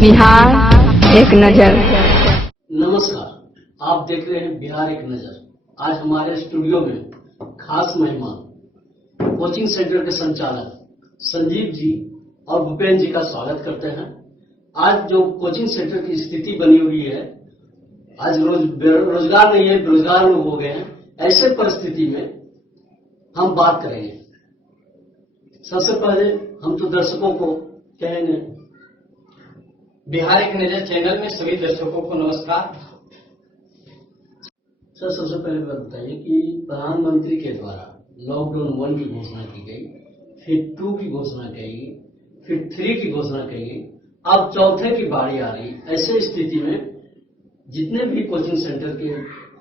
बिहार एक नजर। नमस्कार, आप देख रहे हैं बिहार एक नजर। आज हमारे स्टूडियो में खास मेहमान कोचिंग सेंटर के संचालक संजीव जी और भूपेंद्र जी का स्वागत करते हैं। आज जो कोचिंग सेंटर की स्थिति बनी हुई है, आज रोजगार नहीं है, बेरोजगार लोग हो गए हैं। ऐसे परिस्थिति में हम बात करेंगे। सबसे पहले हम तो दर्शकों को कहेंगे, बिहार एक नजर चैनल में सभी दर्शकों को नमस्कार। सर, सबसे पहले बात बताइए कि प्रधानमंत्री के द्वारा लॉकडाउन 1 की घोषणा की गई, फिर 2 की घोषणा की गई, फिर 3 की घोषणा की गई, अब चौथे की बारी आ रही। ऐसे स्थिति में जितने भी कोचिंग सेंटर के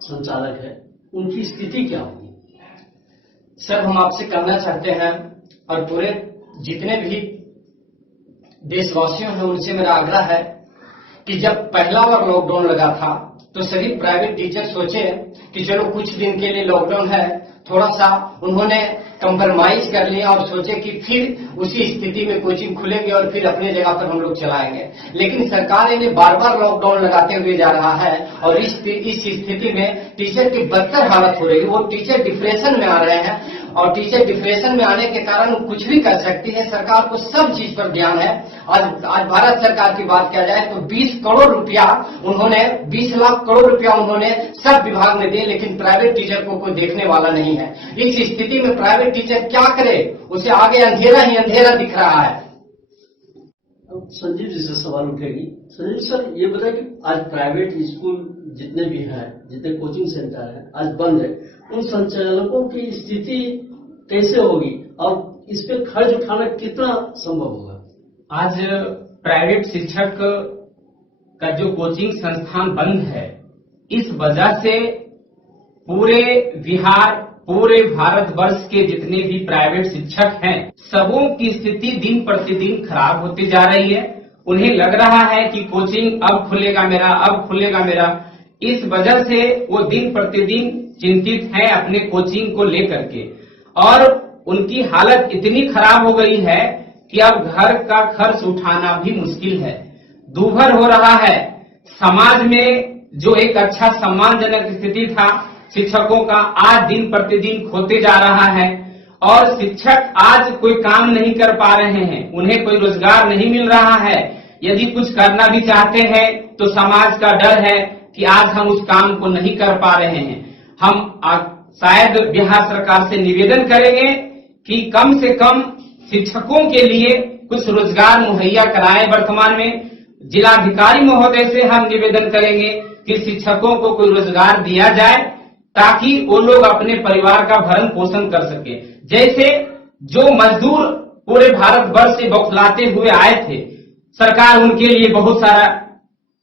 संचालक हैं, उनकी स्थिति क्या होगी? सर, हम आपसे कहना चाहते हैं और पूरे जितने भी देशवासियों हैं उनसे मेरा आग्रह है कि जब पहला बार लॉकडाउन लगा था तो सभी प्राइवेट टीचर सोचे कि चलो कुछ दिन के लिए लॉकडाउन है, थोड़ा सा उन्होंने कंप्रोमाइज कर लिया और सोचे कि फिर उसी स्थिति में कोचिंग खुलेंगे और फिर अपने जगह पर हम लोग चलाएंगे। लेकिन सरकार इन्हें बार बार लॉकडाउन लगाते हुए जा रहा है और इस स्थिति में टीचर की बदतर हालत हो रही है। वो टीचर डिप्रेशन में आ रहे हैं और टीचर डिप्रेशन में आने के कारण वो कुछ भी कर सकती है। सरकार को सब चीज पर ध्यान है। आज भारत सरकार की बात किया जाए तो 20 करोड़ रुपया उन्होंने 20 लाख करोड़ रुपया उन्होंने सब विभाग में दिए, लेकिन प्राइवेट टीचर को कोई देखने वाला नहीं है। इस स्थिति में प्राइवेट टीचर क्या करे, उसे आगे अंधेरा ही अंधेरा दिख रहा है। अब संजीव जी से सवाल उठेगी। संजीव सर, ये बताए कि आज प्राइवेट स्कूल जितने भी हैं, जितने कोचिंग सेंटर हैं, आज बंद है। उन संचालकों की स्थिति कैसे होगी और इस पे खर्च उठाना कितना संभव होगा? आज प्राइवेट शिक्षक का जो कोचिंग संस्थान बंद है, इस वजह से पूरे बिहार, पूरे भारतवर्ष के जितने भी प्राइवेट शिक्षक हैं, सबों की स्थिति दिन प्रतिदिन खराब होती जा रही है। उन्हें लग रहा है कि कोचिंग अब खुलेगा मेरा, अब खुलेगा मेरा। इस वजह से वो दिन प्रतिदिन चिंतित है अपने कोचिंग को लेकर के, और उनकी हालत इतनी खराब हो गई है कि अब घर का खर्च उठाना भी मुश्किल है, दूभर हो रहा है। समाज में जो एक अच्छा सम्मानजनक स्थिति था शिक्षकों का, आज दिन प्रतिदिन खोते जा रहा है और शिक्षक आज कोई काम नहीं कर पा रहे हैं, उन्हें कोई रोजगार नहीं मिल रहा है। यदि कुछ करना भी चाहते हैं तो समाज का डर है कि आज हम उस काम को नहीं कर पा रहे हैं। हम शायद बिहार सरकार से निवेदन करेंगे कि कम से कम शिक्षकों के लिए कुछ रोजगार मुहैया कराएं। वर्तमान में जिलाधिकारी महोदय से हम निवेदन करेंगे कि शिक्षकों को कोई रोजगार दिया जाए ताकि वो लोग अपने परिवार का भरण पोषण कर सके। जैसे जो मजदूर पूरे भारतवर्ष से बौखलाते हुए आए थे, सरकार उनके लिए बहुत सारा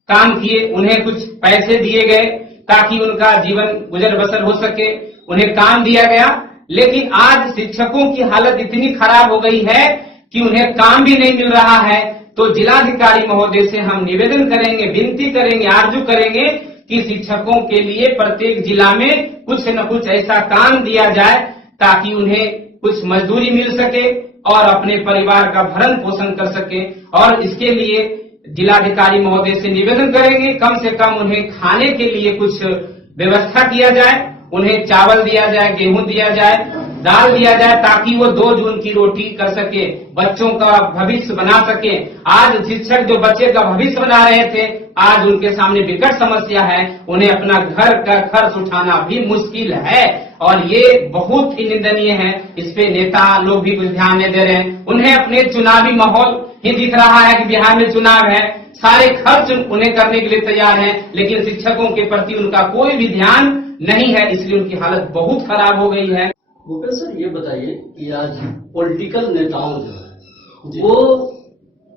काम किए, उन्हें कुछ पैसे दिए गए ताकि उनका जीवन गुजर बसर हो सके, उन्हें काम दिया गया। लेकिन आज शिक्षकों की हालत इतनी खराब हो गई है कि उन्हें काम भी नहीं मिल रहा है। तो जिलाधिकारी महोदय से हम निवेदन करेंगे, विनती करेंगे, आरजू करेंगे कि शिक्षकों के लिए प्रत्येक जिला में कुछ न कुछ ऐसा काम दिया जाए ताकि उन्हें कुछ मजदूरी मिल सके और अपने परिवार का भरण पोषण कर सके। और इसके लिए जिलाधिकारी महोदय से निवेदन करेंगे कम से कम उन्हें खाने के लिए कुछ व्यवस्था किया जाए, उन्हें चावल दिया जाए, गेहूं दिया जाए, दाल दिया जाए ताकि वो 2 जून की रोटी कर सके, बच्चों का भविष्य बना सके। आज शिक्षक जो बच्चे का भविष्य बना रहे थे, आज उनके सामने विकट समस्या है, उन्हें अपना घर का खर्च उठाना भी मुश्किल है और ये बहुत ही निंदनीय है। इस पे नेता लोग भी कुछ ध्यान नहीं दे रहे हैं। उन्हें अपने चुनावी माहौल ही दिख रहा है कि बिहार में चुनाव है, सारे खर्च उन्हें करने के लिए तैयार हैं, लेकिन शिक्षकों के प्रति उनका कोई भी ध्यान नहीं है, इसलिए उनकी हालत बहुत खराब हो गई है। भूपेंद्र सर, ये बताइए कि आज पॉलिटिकल नेताओं जो है वो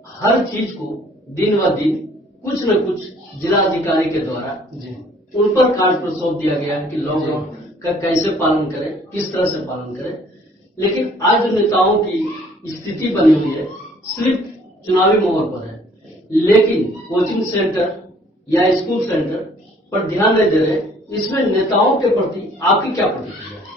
हर चीज को दिन ब दिन कुछ न कुछ जिलाधिकारी के द्वारा उन पर कार्य पर सौंप दिया गया है कि लॉकडाउन का कैसे पालन करें, किस तरह से पालन करें। लेकिन आज जो नेताओं की स्थिति बनी हुई है सिर्फ चुनावी मोहर पर है, लेकिन कोचिंग सेंटर या स्कूल सेंटर पर ध्यान नहीं दे रहे। इसमें नेताओं के प्रति आपकी क्या प्रतिक्रिया है?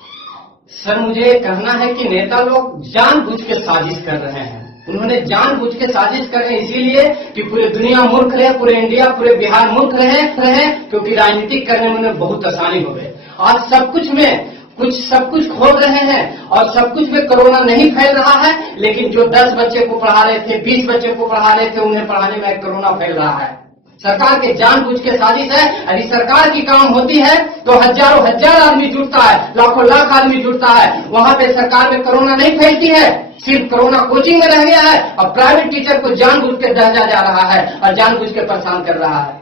सर, मुझे कहना है कि नेता लोग जानबूझ के साजिश कर रहे हैं। उन्होंने जानबूझ के साजिश कर रहे हैं, इसीलिए कि पूरी दुनिया मूर्ख रहे, पूरे इंडिया, पूरे बिहार मूर्ख रहे, क्योंकि राजनीतिक करने में उन्हें बहुत आसानी हो गई। आज सब कुछ खोल रहे हैं और सब कुछ में कोरोना नहीं फैल रहा है, लेकिन जो 10 बच्चे को पढ़ा रहे थे, 20 बच्चे को पढ़ा रहे थे, उन्हें पढ़ाने में कोरोना फैल रहा है। सरकार के जानबूझ के साजिश है। यदि सरकार की काम होती है तो हजारों हजार आदमी जुटता है, लाखों लाख आदमी जुटता है, वहां पे सरकार में कोरोना नहीं फैलती है। सिर्फ कोरोना कोचिंग में रह गया है और प्राइवेट टीचर को जानबूझ के दहजा जा रहा है और जानबूझ के परेशान कर रहा है।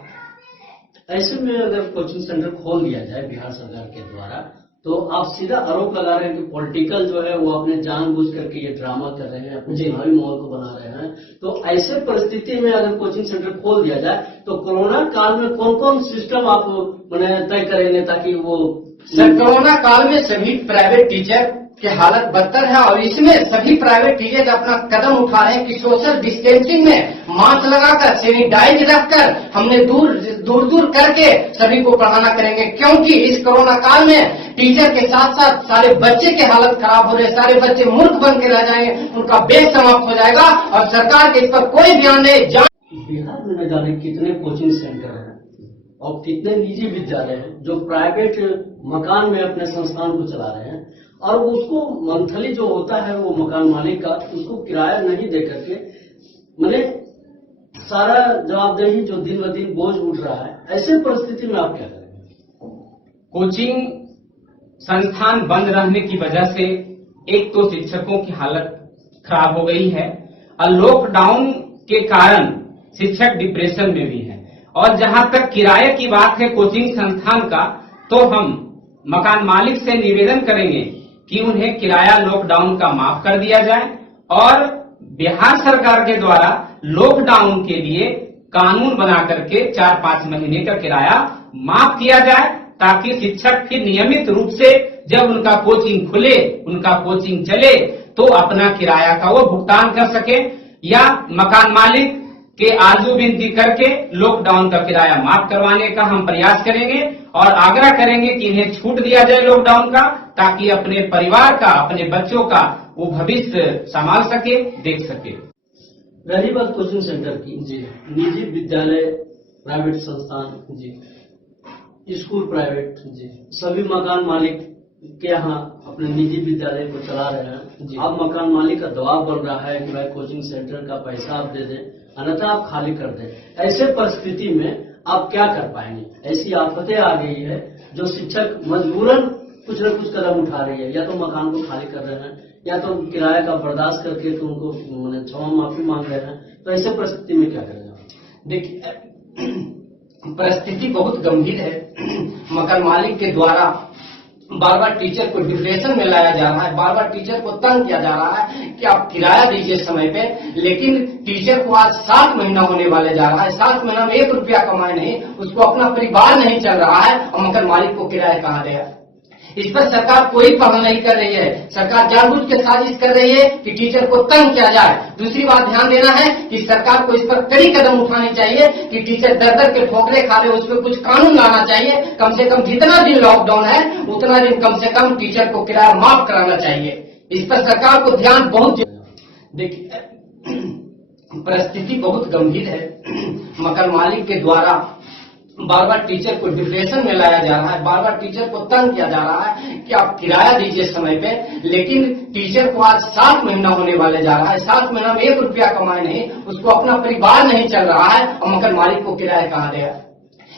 ऐसे में अगर कोचिंग सेंटर खोल दिया जाए बिहार सरकार के द्वारा, तो आप सीधा आरोप लगा रहे हैं कि पॉलिटिकल जो है वो अपने जानबूझ करके ये ड्रामा कर रहे हैं, अपने चुनावी माहौल को बना रहे हैं। तो ऐसे परिस्थिति में अगर कोचिंग सेंटर खोल दिया जाए तो कोरोना काल में कौन कौन सिस्टम आप तय करेंगे ताकि वो सर, कोरोना काल में सभी प्राइवेट टीचर की हालत बदतर है और इसमें सभी प्राइवेट टीचर अपना कदम उठा रहे हैं कि सोशल डिस्टेंसिंग में मास्क लगाकर, सैनिटाइज रखकर, हमने दूर करके सभी को पढ़ाना करेंगे, क्योंकि इस कोरोना काल में टीचर के साथ साथ सारे बच्चे की हालत खराब हो रही है। सारे बच्चे मूर्ख बन के रह जाएंगे, उनका बेस समाप्त हो जाएगा और सरकार के इस पर कोई ध्यान नहीं। बिहार में न जाने कितने कोचिंग सेंटर हैं और कितने निजी विद्यालय हैं जो प्राइवेट मकान में अपने संस्थान को चला रहे हैं, और उसको मंथली जो होता है वो मकान मालिक का उसको किराया नहीं दे करके मैंने सारा जवाबदेही जो दिन ब दिन बोझ उठ रहा है। ऐसे परिस्थिति में आप क्या करेंगे? कोचिंग संस्थान बंद रहने की वजह से एक तो शिक्षकों की हालत खराब हो गई है और लॉकडाउन के कारण शिक्षक डिप्रेशन में भी है। और जहां तक किराए की बात है कोचिंग संस्थान का, तो हम मकान मालिक से निवेदन करेंगे कि उन्हें किराया लॉकडाउन का माफ कर दिया जाए और बिहार सरकार के द्वारा लॉकडाउन के लिए कानून बना करके 4-5 महीने का किराया माफ किया जाए, ताकि शिक्षक फिर नियमित रूप से जब उनका कोचिंग खुले, उनका कोचिंग चले, तो अपना किराया का वो भुगतान कर सके, या मकान मालिक के आरजू विनती करके लॉकडाउन का किराया माफ करवाने का हम प्रयास करेंगे और आग्रह करेंगे कि इन्हें छूट दिया जाए लॉकडाउन का, ताकि अपने परिवार का, अपने बच्चों का वो भविष्य संभाल सके, देख सके। रही बात कोचिंग सेंटर की, जी, निजी विद्यालय, प्राइवेट संस्थान, जी, स्कूल प्राइवेट, जी, सभी मकान मालिक के यहाँ अपने निजी विद्यालय को चला रहे हैं। अब मकान मालिक का दबाव बन रहा है कि भाई कोचिंग सेंटर का पैसा आप दे दें, अन्यथा आप खाली कर दें। ऐसे परिस्थिति में आप क्या कर पाएंगे? ऐसी आफतें आ गई है जो शिक्षक मजबूरन कुछ न कुछ कदम उठा रही है, या तो मकान को खाली कर रहे हैं या तो किराया का बर्दाश्त करके तो उनको क्षमा माफी मांग रहे हैं। तो ऐसे परिस्थिति में क्या करेंगे? देखिए, परिस्थिति बहुत गंभीर है। मकान मालिक के द्वारा बार बार टीचर को डिप्रेशन में लाया जा रहा है, बार बार टीचर को तंग किया जा रहा है कि आप किराया दीजिए समय पे, लेकिन टीचर को आज 7 महीना होने वाले जा रहा है, 7 महीना में 1 रुपया कमाए नहीं, उसको अपना परिवार नहीं चल रहा है और मकान मालिक को किराया कहाँ देगा? इस पर सरकार कोई पहल नहीं कर रही है। सरकार जानबूझ के साजिश कर रही है कि टीचर को तंग किया जाए। दूसरी बात ध्यान देना है कि सरकार को इस पर कड़ी कदम उठाने चाहिए कि टीचर दर के ठोकरे खा रहे, उस पर कुछ कानून लाना चाहिए। कम से कम जितना दिन लॉकडाउन है उतना दिन कम से कम टीचर को किराया माफ कराना चाहिए। इस पर सरकार को ध्यान बहुत, देखिए, परिस्थिति बहुत गंभीर है। मकान मालिक के द्वारा बार बार टीचर को डिप्रेशन में लाया जा रहा है, बार बार टीचर को तंग किया जा रहा है कि आप किराया दीजिए समय पे, लेकिन टीचर को आज 7 महीना होने वाले जा रहा है, 7 महीना में 1 रुपया कमाए नहीं, उसको अपना परिवार नहीं चल रहा है और मकान मालिक को किराया कहाँ देगा?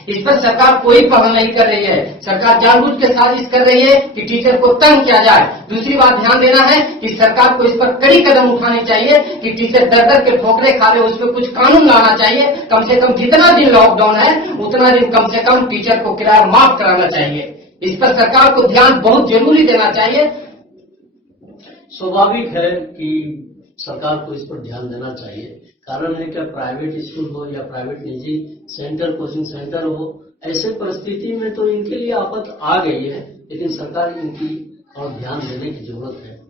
इस पर सरकार कोई पहल नहीं कर रही है। सरकार जानबूझ के साजिश कर रही है कि टीचर को तंग किया जाए। दूसरी बात ध्यान देना है कि सरकार को इस पर कड़ी कदम उठाने चाहिए कि टीचर दर के ठोकरे खा रहे, उस पर कुछ कानून लाना चाहिए। कम से कम जितना दिन लॉकडाउन है उतना दिन कम से कम टीचर को किराया माफ कराना चाहिए। इस पर सरकार को ध्यान बहुत जरूरी देना चाहिए। स्वाभाविक है कि सरकार को इस पर ध्यान देना चाहिए। कारण है कि प्राइवेट स्कूल हो या प्राइवेट निजी सेंटर, कोचिंग सेंटर हो, ऐसे परिस्थिति में तो इनके लिए आफत आ गई है, लेकिन सरकार इनकी और ध्यान देने की जरूरत है।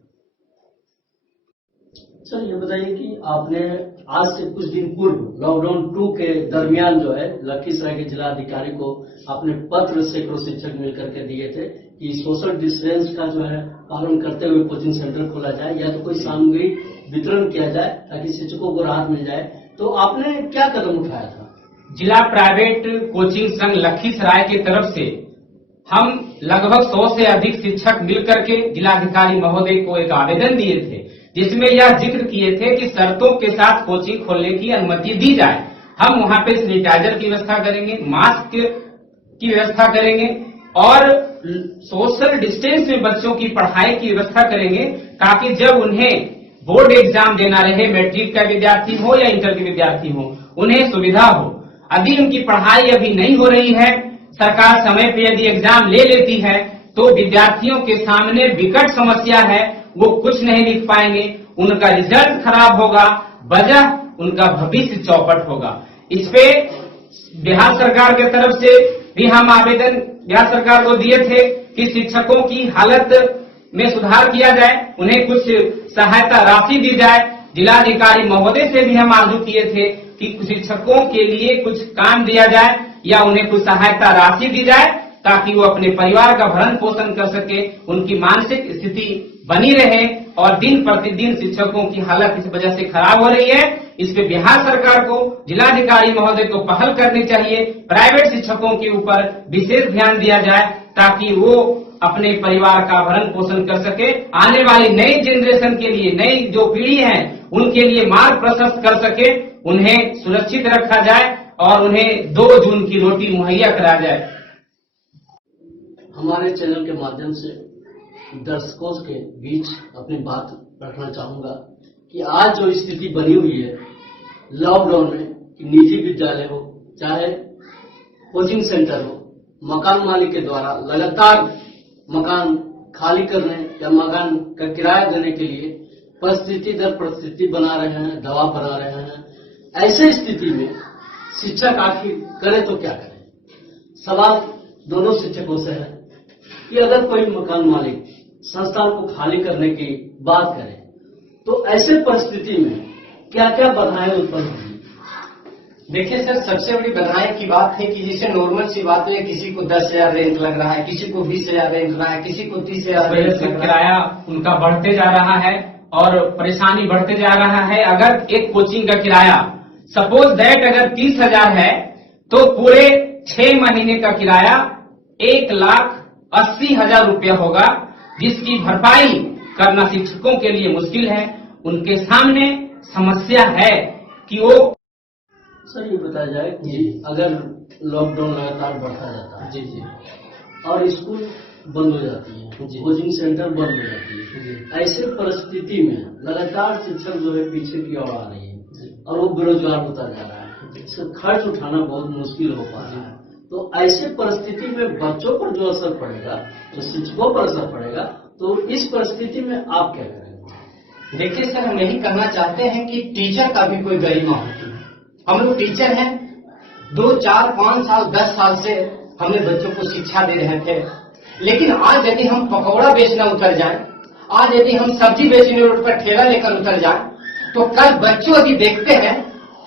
सर, ये बताइए कि आपने आज से कुछ दिन पूर्व लॉकडाउन 2 के दरमियान जो है लखीसराय के जिलाधिकारी को आपने पत्र सैकड़ों शिक्षक मिलकर के दिए थे कि सोशल डिस्टेंस का जो है पालन करते हुए कोचिंग सेंटर खोला जाए, या तो कोई सामग्री वितरण किया जाए ताकि शिक्षकों को राहत मिल जाए। तो आपने क्या कदम उठाया था? जिला प्राइवेट कोचिंग संघ लखीसराय की तरफ से हम लगभग 100 से अधिक शिक्षक मिलकर के जिलाधिकारी महोदय को एक आवेदन दिए थे, जिसमें यह जिक्र किए थे कि शर्तों के साथ कोचिंग खोलने की अनुमति दी जाए। हम वहां पे सैनिटाइजर की व्यवस्था करेंगे, मास्क की व्यवस्था करेंगे और सोशल डिस्टेंस में बच्चों की पढ़ाई की व्यवस्था करेंगे, ताकि जब उन्हें बोर्ड एग्जाम देना रहे, मैट्रिक का विद्यार्थी हो या इंटर के विद्यार्थी हो, उन्हें सुविधा हो। यदि उनकी पढ़ाई अभी नहीं हो रही है, सरकार समय पे यदि एग्जाम ले लेती है, तो विद्यार्थियों के सामने विकट समस्या है, वो कुछ नहीं लिख पाएंगे, उनका रिजल्ट खराब होगा, वजह उनका भविष्य चौपट होगा। इस पे बिहार सरकार की तरफ से भी हम आवेदन बिहार सरकार को दिए थे कि शिक्षकों की हालत में सुधार किया जाए, उन्हें कुछ सहायता राशि दी जाए। जिलाधिकारी महोदय से भी हम आग्रह किए थे कि शिक्षकों के लिए कुछ काम दिया जाए या उन्हें कुछ सहायता राशि दी जाए, ताकि वो अपने परिवार का भरण पोषण कर सके, उनकी मानसिक स्थिति बनी रहे। और दिन प्रतिदिन शिक्षकों की हालत इस वजह से खराब हो रही है। इस पे बिहार सरकार को, जिलाधिकारी महोदय को पहल करनी चाहिए, प्राइवेट शिक्षकों के ऊपर विशेष ध्यान दिया जाए, ताकि वो अपने परिवार का भरण पोषण कर सके, आने वाली नई जनरेशन के लिए, नई जो पीढ़ी है उनके लिए मार्ग प्रशस्त कर सके, उन्हें सुरक्षित रखा जाए और उन्हें 2 जून की रोटी मुहैया कराया जाए। हमारे चैनल के माध्यम से दर्शकों के बीच अपनी बात रखना चाहूंगा कि आज जो स्थिति बनी हुई है लॉकडाउन में, कि निजी विद्यालय हो चाहे कोचिंग सेंटर हो, मकान मालिक के द्वारा लगातार मकान खाली करने या मकान का किराया देने के लिए परिस्थिति दर परिस्थिति बना रहे हैं, दबाव बना रहे हैं। ऐसे स्थिति में शिक्षक आखिर करे तो क्या करे? सवाल दोनों शिक्षकों से है कि अगर कोई मकान मालिक संस्थान को खाली करने की बात करे तो ऐसे परिस्थिति में क्या क्या बाधाएं उत्पन्न होगी? देखिए सर, सबसे बड़ी बधाई की बात है कि जैसे नॉर्मल सी बात है, किसी को 10,000 रेंट लग रहा है, किसी को 20,000 रेंट लग रहा है, किसी को 30,000 रेंट लग रहा है। किराया उनका बढ़ते जा रहा है और परेशानी बढ़ते जा रहा है। अगर एक कोचिंग का किराया सपोज दैट अगर 30,000 है, तो पूरे 6 महीने का किराया 1,80,000 रुपया होगा, जिसकी भरपाई करना शिक्षकों के लिए मुश्किल है। उनके सामने समस्या है कि वो सर ये बताया जाए कि अगर लॉकडाउन लगातार बढ़ता जाता है जी जी और स्कूल बंद हो जाती है, कोचिंग सेंटर बंद हो जाती है, ऐसे परिस्थिति में लगातार शिक्षक जो है पीछे की ओर आ रही है और वो बेरोजगार होता जा रहा है, इससे खर्च उठाना बहुत मुश्किल हो पा रहा है। तो ऐसे परिस्थिति में बच्चों पर जो असर पड़ेगा, जो शिक्षकों पर असर पड़ेगा, तो इस परिस्थिति में आप क्या करेंगे? देखिए सर, हम यही कहना चाहते हैं कि टीचर का भी कोई गरिमा होती है। हम लोग टीचर हैं, 2, 4, 5 साल 10 साल से हमने बच्चों को शिक्षा दे रहे थे, लेकिन आज यदि हम पकौड़ा बेचना उतर जाएं, आज यदि हम सब्जी बेचने रोड पर ठेला लेकर उतर जाएं, तो कल बच्चों यदि देखते हैं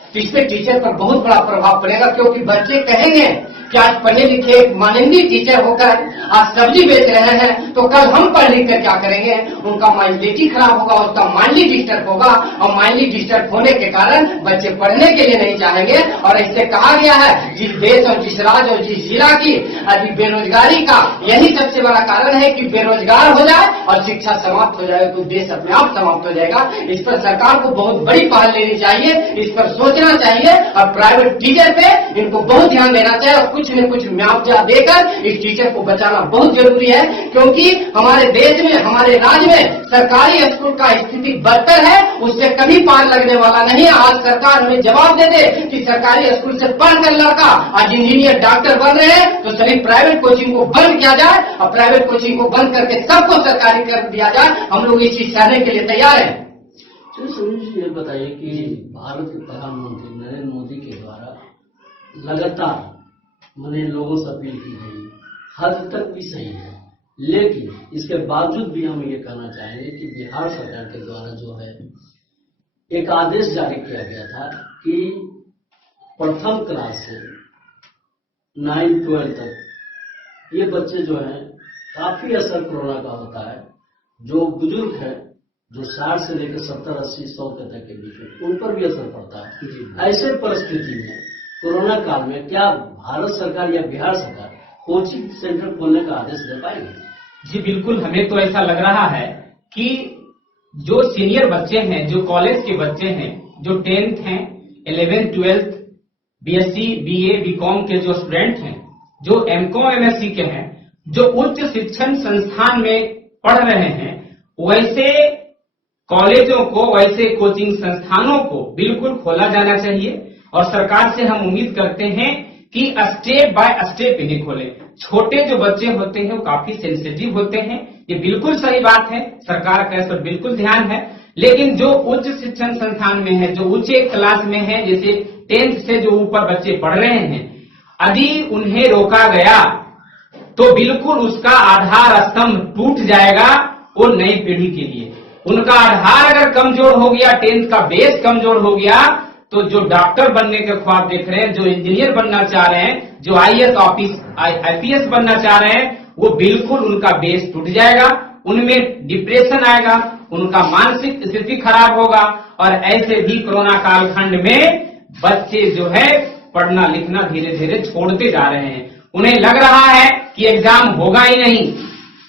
तो इस पे टीचर पर बहुत बड़ा प्रभाव पड़ेगा। क्योंकि बच्चे कहेंगे कि आज पढ़े लिखे माननीय टीचर होकर आज सब्जी बेच रहे हैं, तो कल हम पढ़ लिख कर क्या करेंगे? उनका माइंडलिटी खराब होगा, उसका माइंडली डिस्टर्ब होगा, और माइंडली डिस्टर्ब होने के कारण बच्चे पढ़ने के लिए नहीं चाहेंगे। और इससे कहा गया है जिस देश और जिस राज्य और जिस जिला की अभी बेरोजगारी का यही सबसे बड़ा कारण है कि बेरोजगार हो जाए और शिक्षा समाप्त हो जाए, तो देश अपने आप समाप्त हो जाएगा। इस पर सरकार को बहुत बड़ी पहल लेनी चाहिए, इस पर सोचना चाहिए और प्राइवेट टीचर पे इनको बहुत ध्यान देना चाहिए और कुछ न कुछ मुआवजा देकर इस टीचर को बचाना बहुत जरूरी है। क्योंकि हमारे देश में, हमारे राज्य में सरकारी स्कूल का स्थिति बदतर है, उससे कभी पार लगने वाला नहीं है। आज सरकार हमें जवाब दे दे कि सरकारी स्कूल से पढ़कर लड़का आज इंजीनियर डॉक्टर बन रहे हैं, तो सभी प्राइवेट कोचिंग को बंद किया जाए और प्राइवेट कोचिंग को बंद करके सबको सरकारी कर दिया जाए। हम लोग ये चीज सहने के लिए तैयार है। चलिए सुनील जी, ये बताइए कि भारत के प्रधानमंत्री नरेंद्र मोदी के द्वारा लगातार मैंने लोगों से अपील की गई, हद तक भी सही है, लेकिन इसके बावजूद भी हम ये कहना चाहेंगे कि बिहार सरकार के द्वारा जो है एक आदेश जारी किया गया था कि प्रथम क्लास से 9-12 तक ये बच्चे जो हैं काफी असर कोरोना का होता है। जो बुजुर्ग है जो 60 से लेकर 70, 80, 100 तक के बीच में, उन पर भी असर पड़ता है। ऐसे परिस्थिति में कोरोना काल में क्या भारत सरकार या बिहार सरकार कोचिंग सेंटर खोलने का आदेश दे पाएगी? जी बिल्कुल, हमें तो ऐसा लग रहा है कि जो सीनियर बच्चे हैं, जो कॉलेज के बच्चे हैं, जो 10th हैं, 11th, 12th, BSc, BA, BCom के जो स्टूडेंट हैं, जो एमकॉम, एमएससी के हैं, जो उच्च शिक्षण संस्थान में पढ़ रहे हैं, वैसे कॉलेजों को, वैसे कोचिंग संस्थानों को बिल्कुल खोला जाना चाहिए। और सरकार से हम उम्मीद करते हैं कि स्टेप बाय स्टेप इन्हें खोलें। छोटे जो बच्चे होते हैं वो काफी सेंसिटिव होते हैं, ये बिल्कुल सही बात है, सरकार का इस पर बिल्कुल ध्यान है। लेकिन जो उच्च शिक्षण संस्थान में है, जो उच्च क्लास में है, जैसे 10th से जो ऊपर बच्चे पढ़ रहे हैं, यदि उन्हें रोका गया तो बिल्कुल उसका आधार स्तंभ टूट जाएगा वो नई पीढ़ी के लिए। उनका आधार अगर कमजोर हो गया, 10th का बेस कमजोर हो गया, तो जो डॉक्टर बनने के ख्वाब देख रहे हैं, जो इंजीनियर बनना चाह रहे हैं, जो आईपीएस बनना चाह रहे हैं, वो बिल्कुल उनका बेस टूट जाएगा, उनमें डिप्रेशन आएगा, उनका मानसिक स्थिति खराब होगा। और ऐसे भी कोरोना कालखंड में बच्चे जो है पढ़ना लिखना धीरे धीरे छोड़ते जा रहे हैं। उन्हें लग रहा है कि एग्जाम होगा ही नहीं।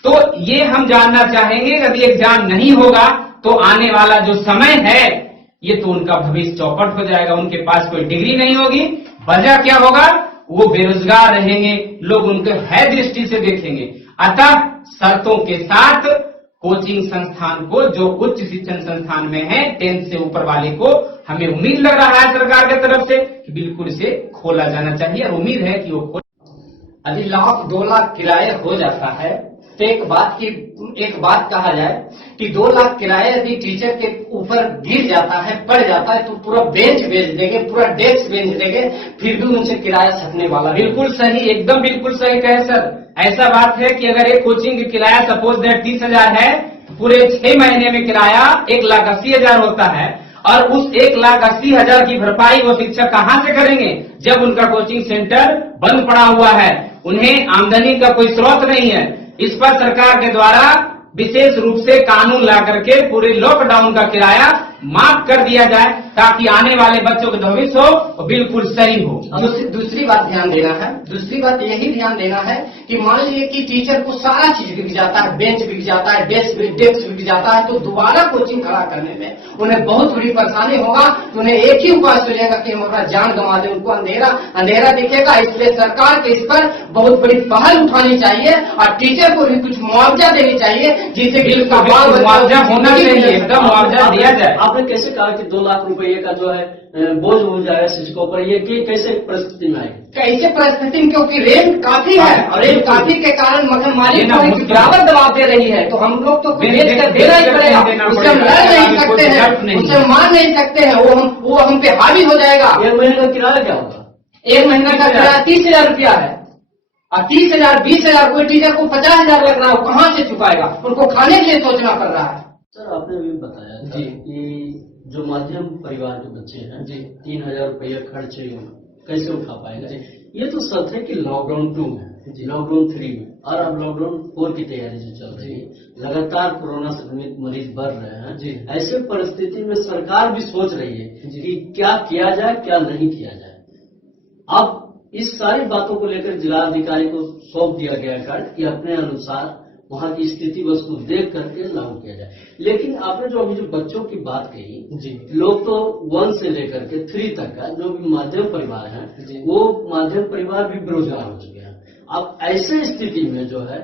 तो ये हम जानना चाहेंगे, यदि एग्जाम नहीं होगा तो आने वाला जो समय है ये तो उनका भविष्य चौपट हो जाएगा, उनके पास कोई डिग्री नहीं होगी। वजह क्या होगा? वो बेरोजगार रहेंगे, लोग उनको है दृष्टि से देखेंगे। अतः शर्तों के साथ कोचिंग संस्थान को, जो उच्च शिक्षण संस्थान में है 10th से ऊपर वाले को, हमें उम्मीद लग रहा है सरकार की तरफ से कि बिल्कुल इसे खोला जाना चाहिए और उम्मीद है कि वो यदि 2 लाख किराया हो जाता है तो एक बात कहा जाए कि 2 लाख किराया यदि टीचर के ऊपर गिर जाता है, पड़ जाता है, तो पूरा बेंच बेच देंगे, पूरा डेस्क बेच देंगे, फिर भी उनसे किराया सकने वाला। बिल्कुल सही, एकदम बिल्कुल सही कहे सर। ऐसा बात है कि अगर एक कोचिंग का किराया सपोज दैट 30,000 है, पूरे 6 महीने में किराया 1,80,000 होता है। और उस 1,80,000 की भरपाई वो शिक्षक कहाँ से करेंगे जब उनका कोचिंग सेंटर बंद पड़ा हुआ है, उन्हें आमदनी का कोई स्रोत नहीं है। इस पर सरकार के द्वारा विशेष रूप से कानून ला करके पूरे लॉकडाउन का किराया माफ कर दिया जाए, ताकि आने वाले बच्चों का भविष्य हो वो बिल्कुल सही हो। दूसरी बात ध्यान देना है, दूसरी बात यही ध्यान देना है कि मान लीजिए कि टीचर को सारा चीज बिक जाता है, बेंच बिक जाता है, डेस्क बिक जाता है, तो दोबारा कोचिंग खड़ा करने में उन्हें बहुत बड़ी परेशानी होगा। तो उन्हें एक ही उपाय सोचेगा कि हम अपना जान गंवा दें, उनको अंधेरा दिखेगा। इसलिए सरकार के इस पर बहुत बड़ी पहल उठानी चाहिए और टीचर को भी कुछ मुआवजा देनी चाहिए, जिससे कि मुआवजा होना चाहिए, एकदम मुआवजा दिया जाए। आपने कैसे कहा कि 2 लाख रुपए का जो है बोझ हो जाएगा शिक्षकों पर, ये कैसे परिस्थिति में आएगी? कैसे परिस्थिति में, क्योंकि रेंट काफी है और रेंट काफी के कारण मकान मालिक बराबर दबाव दे रही है, तो हम लोग तो बेच कर देना ही पड़ेगा। उसे हम लड़ नहीं सकते हैं, उसे मान नहीं सकते हैं, वो हम पे हावी हो जाएगा। 1 महीने का किराया क्या होगा? 1 महीने का किराया 30,000 रुपया है। और 30,000, 20,000, कोई टीचर को 50,000 लग रहा है, वो कहाँ से चुकाएगा? उनको खाने के लिए सोचना पड़ रहा है। सर आपने भी बताया जी कि जो मध्यम परिवार के बच्चे हैं जी 3,000 रुपया खर्च कैसे उठा पाएगा? ये तो सच है कि लॉकडाउन 2 में, लॉकडाउन 3 में और अब लॉकडाउन 4 की तैयारी जो चल रही है, लगातार कोरोना संक्रमित मरीज बढ़ रहे हैं जी। ऐसे परिस्थिति में सरकार भी सोच रही है कि क्या किया जाए, क्या नहीं किया जाए। अब इस सारी बातों को लेकर जिलाधिकारी को सौंप दिया गया कार्य कि अपने अनुसार वहाँ की स्थिति वस्तु देख करके लागू किया जाए। लेकिन आपने जो अभी जो बच्चों की बात कही जी, लोग तो 1 से लेकर के 3 तक का जो भी मध्यम परिवार है, वो मध्यम परिवार भी बेरोजगार हो चुके हैं। अब ऐसे स्थिति में जो है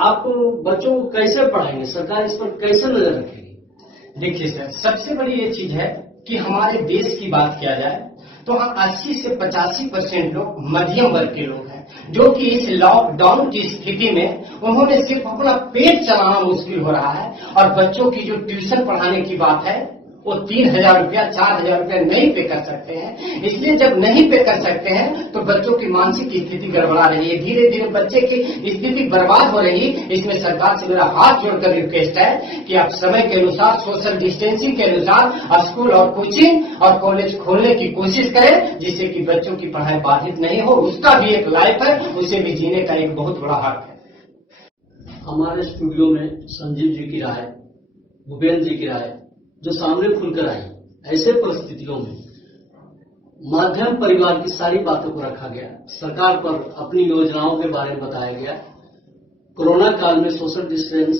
आप बच्चों को कैसे पढ़ाएंगे? सरकार इस पर कैसे नजर रखेगी? देखिए सर, सबसे बड़ी ये चीज है कि हमारे देश की बात किया जाए तो 80 से 85% लोग मध्यम वर्ग के लोग हैं, जो कि इस लॉकडाउन की स्थिति में उन्होंने सिर्फ अपना पेट चलाना मुश्किल हो रहा है। और बच्चों की जो ट्यूशन पढ़ाने की बात है वो 3,000 रुपया, 4,000 रुपया नहीं पे कर सकते हैं। इसलिए जब नहीं पे कर सकते हैं तो बच्चों की मानसिक स्थिति गड़बड़ा रही है, धीरे धीरे बच्चे की स्थिति बर्बाद हो रही है। इसमें सरकार से मेरा हाथ जोड़कर रिक्वेस्ट है कि आप समय के अनुसार, सोशल डिस्टेंसिंग के अनुसार स्कूल और कोचिंग और कॉलेज खोलने की कोशिश करें, जिससे कि बच्चों की पढ़ाई बाधित नहीं हो। उसका भी एक लाइफ है, उसे भी जीने का एक बहुत बड़ा हक है। हमारे स्टूडियो में संजीव जी की राय भूपेंद्र जी की राय जो सामने खुलकर आई। ऐसे परिस्थितियों में माध्यम परिवार की सारी बातों को रखा गया, सरकार पर अपनी योजनाओं के बारे में बताया गया, कोरोना काल में सोशल डिस्टेंस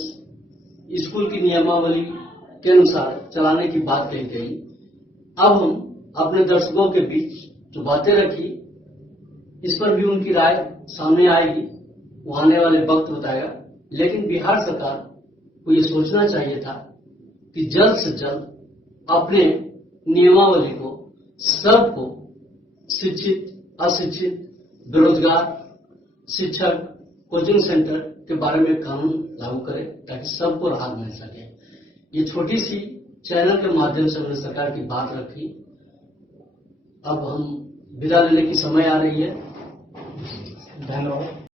स्कूल की नियमावली के अनुसार चलाने की बात कही गई। अब हम अपने दर्शकों के बीच जो बातें रखी इस पर भी उनकी राय सामने आएगी, वो आने वाले वक्त बताएगा। लेकिन बिहार सरकार को ये सोचना चाहिए था कि जल्द से जल्द अपने नियमावली को सबको शिक्षित, अशिक्षित, बेरोजगार, शिक्षक, कोचिंग सेंटर के बारे में कानून लागू करे ताकि सबको राहत मिल सके। ये छोटी सी चैनल के माध्यम से हमने सरकार की बात रखी। अब हम विदा लेने की समय आ रही है। धन्यवाद।